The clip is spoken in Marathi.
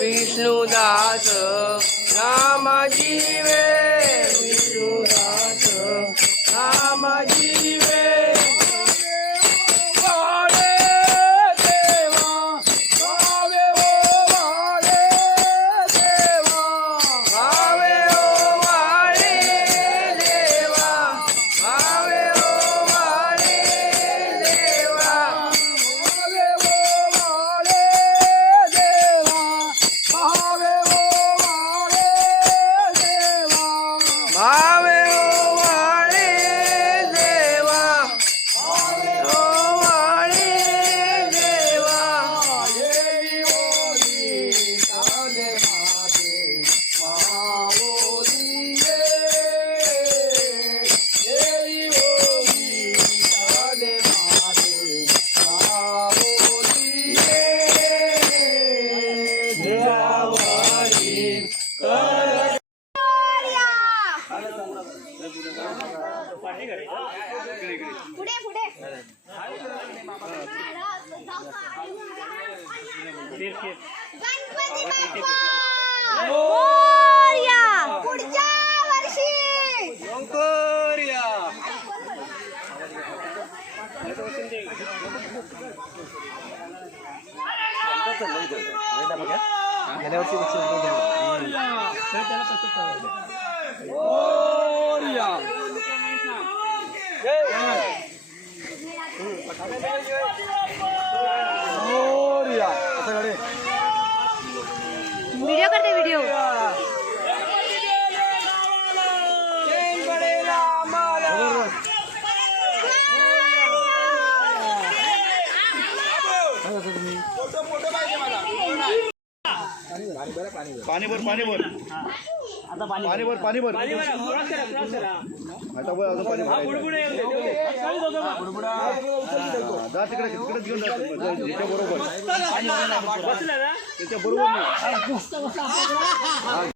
विष्णुदास राम जीवे विष्णुदास राम जीवे वीडियो करते वीडियो पाणी भर पाणी भर आता पाणी भर पाणी भर आता अजून पाणी जा तिकडे तिकडे घेऊन जा बरोबर त्याच्या बरोबर